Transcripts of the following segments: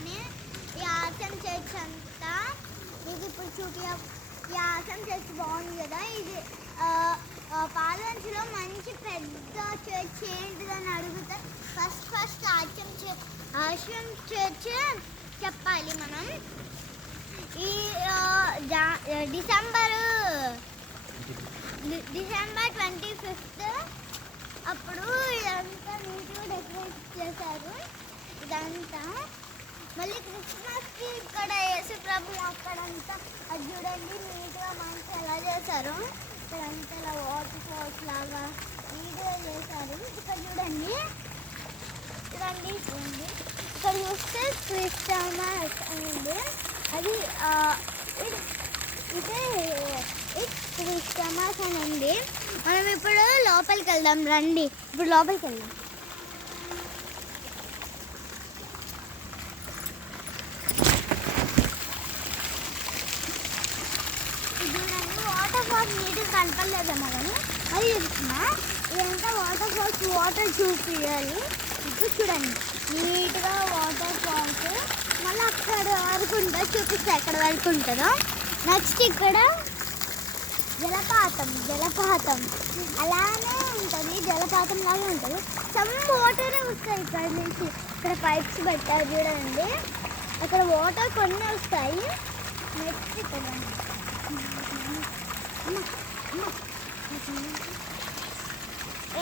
చూపిస్తాను. ఈ awesome church అంతా మీకు ఇప్పుడు ఈ ఆసం చర్చ్ బాగుంది కదా. ఇది పాల్వంచలో మంచి పెద్ద చర్చ్ ఏంటిదని అడుగుతారు. ఫస్ట్ ఆశ్రమ్ చర్చ్ చెప్పాలి మనం. ఈ డిసెంబర్ 25th అప్పుడు ఇదంతా నీట్గా డెకరేట్ చేశారు. ఇదంతా మళ్ళీ క్రిస్మస్కి ఇక్కడ యేసు ప్రభు అక్కడంతా అది చూడండి నీట్గా మంచి ఎలా చేశారు. ఇక్కడంతా ఇలా వాటర్ ఫాల్స్ లాగా నీట్గా చేశారు. ఇక్కడ చూడండి చూడండి ఇక్కడ చూస్తే క్రిస్టమస్ అనేది అది ఇదే క్రిస్టమస్ అని ఉంది. మనం ఇప్పుడు లోపలికి వెళ్దాం రండి. ఇప్పుడు లోపలికి వెళ్దాం. వాటర్ ఫాల్స్ నీట్గా కనపడలేదేమో కానీ అది చూస్తున్నా. ఇదంతా వాటర్ ఫాల్స్ వాటర్ చూపించాలి. ఇప్పుడు చూడండి నీట్గా వాటర్ ఫాల్స్. మళ్ళీ అక్కడ వరకు ఉంటుంది చూపిస్తే ఎక్కడ వరకు ఉంటుందో. నెక్స్ట్ ఇక్కడ జలపాతం అలానే ఉంటుంది. జలపాతం లాగా ఉంటుంది. సమ్ వాటర్ వస్తాయి ఇక్కడ నుంచి. ఇక్కడ పైప్స్ పెట్టారు చూడండి. అక్కడ వాటర్ కొన్ని వస్తాయి. నెక్స్ట్ ఇక్కడ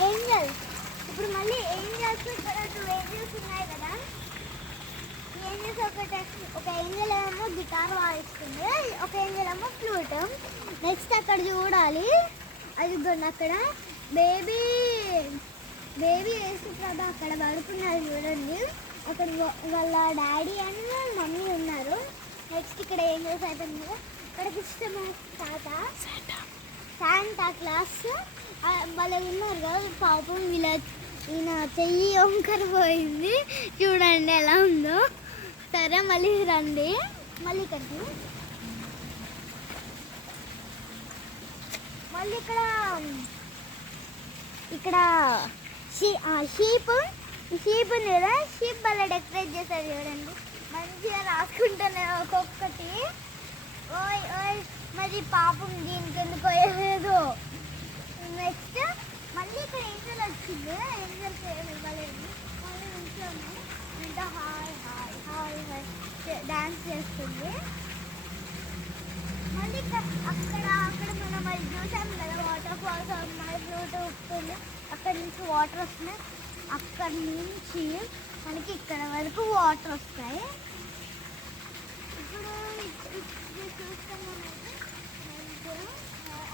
ఏంజల్స్. ఇప్పుడు మళ్ళీ ఏంజల్స్ ఇక్కడ 2 ఏంజల్స్ ఉన్నాయి కదా. ఏంజల్స్ ఒక ఏంజల్ ఏమో గిటార్ వాయిస్తుంది, ఒక ఏంజల్ ఏమో ఫ్లూట్. నెక్స్ట్ అక్కడ చూడాలి అది అక్కడ బేబీ యేసు ప్రభు అక్కడ పడుకున్నారు చూడండి. అక్కడ వాళ్ళ డాడీ అండ్ మమ్మీ ఉన్నారు. నెక్స్ట్ ఇక్కడ ఏంజల్స్ అయిపోయింది కదా. ఇక్కడ క్రిస్టమస్ తాత శాంటా క్లాస్ వాళ్ళు ఉన్నారు కదా. పాపం ఈయన చెయ్యి వంకర పోయింది చూడండి ఎలా ఉందో. సరే మళ్ళీ రండి. మళ్ళీ ఇక్కడికి మళ్ళీ ఇక్కడ షీప్ ఉంది కదా. షీప్ వల్ల డెకరేట్ చేశారు చూడండి. మంచిగా రాసుకుంటాను ఒక్కొక్కటి. ఓయ్ ఓయ్ మరి పాపం దీనికి ఎందుకు పోయలేదు. నెక్స్ట్ మళ్ళీ ఇక్కడ ఏంజల్ వచ్చింది. ఏంజల్స్ ఏమి ఇవ్వలేదు. మళ్ళీ నిల్చొని ఇంకా hi hi hi hi dance చేస్తుంది. మళ్ళీ అక్కడ మనం అది చూసాం కదా వాటర్ ఫాల్స్. మళ్ళీ ఫ్రూట్ ఉప్పుతుంది. అక్కడి నుంచి వాటర్ వస్తున్నాయి. అక్కడి నుంచి మనకి ఇక్కడ వరకు వాటర్ వస్తాయి. ఇప్పుడు చూస్తున్నామైతే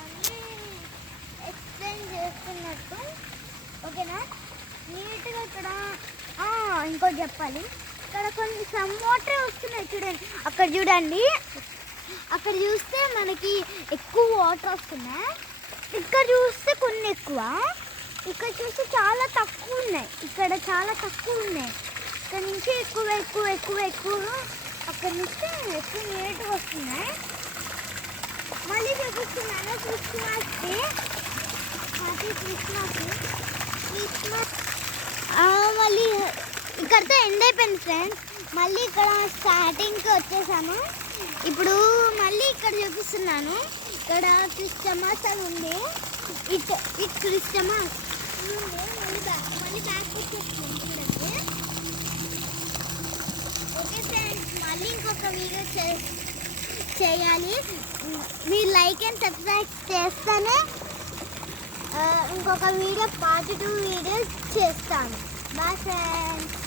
అన్నీ ఎక్స్ప్లెయిన్ చేస్తున్నట్టు ఓకేనా. నీట్గా ఇక్కడ ఇంకోటి చెప్పాలి. ఇక్కడ కొన్ని సమ్ వాటర్ వస్తున్నాయి చూడండి. అక్కడ చూడండి. అక్కడ చూస్తే మనకి ఎక్కువ వాటర్ వస్తున్నాయి. ఇక్కడ చూస్తే కొన్ని ఎక్కువ. ఇక్కడ చూస్తే చాలా తక్కువ ఉన్నాయి. ఇక్కడ చాలా తక్కువ ఉన్నాయి. ఇక్కడ నుంచి ఎక్కువ అక్కడ నుంచి ఎక్కువ నీట్గా వస్తున్నాయి. మళ్ళీ చూపిస్తున్నాను క్రిస్మస్కి. మళ్ళీ ఇక్కడతో ఎండ్ అయిపోయింది ఫ్రెండ్స్. మళ్ళీ ఇక్కడ స్టార్టింగ్కి వచ్చేసాము. ఇప్పుడు మళ్ళీ ఇక్కడ చూపిస్తున్నాను. ఇక్కడ క్రిస్టమస్ అని ఉంది. ఇట్ క్రిస్టమస్ మళ్ళీ బ్యాక్ వచ్చేస్తున్నాను చూడండి. ఓకే ఫ్రెండ్స్ మళ్ళీ ఇంకొక వీడియో చేయాలి. మీరు లైక్ అండ్ సబ్స్క్రైబ్ చేస్తేనే ఇంకొక వీడియో పార్ట్ 2 వీడియోస్ చేస్తాను. Bye friends.